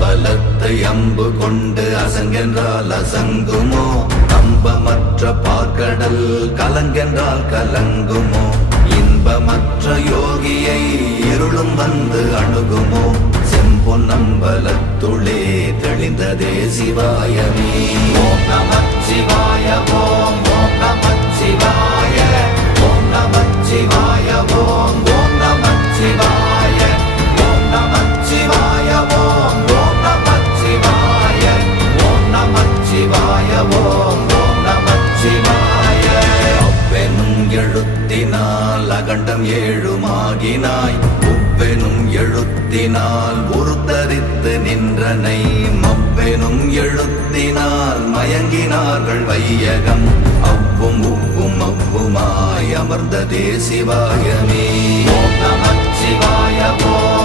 அம்பலத்தை அம்பு கொண்டு அசங்கென்றால் அசங்குமோ? நம்பமற்ற பார்க்கடல் கலங்கென்றால் கலங்குமோ? இன்பமற்ற யோகியை இருளும் வந்து அணுகுமோ? செம்பொன்னம்பலத்துளே தெளிந்ததே சிவாயமே. ஓம் நமச்சிவாய ஓம் ஓம் நமச்சிவாய ஓம் நமச்சிவாய ஓம் ஓம் நமச்சிவாய ஓம் நமச்சிவாய ஓம் ஓம் நமச்சிவாய ஓம் நமச்சிவாய ஓம் ஓம் நமச்சிவாய. அவ்வெனும் எழுத்தினால் அகண்டம் ஏழுமாகினாய், உவ்வெனும் எழுத்தினால் உருத்தரித்து நின்றனை, மவ்வெனும் எழுத்தினால் மயங்கினார்கள் வையகம். அவ்வும் உவ்வும் அவ்வுமாய் அமர்ந்ததே சிவாயமே. ஓம் நமச்சிவாய ஓம்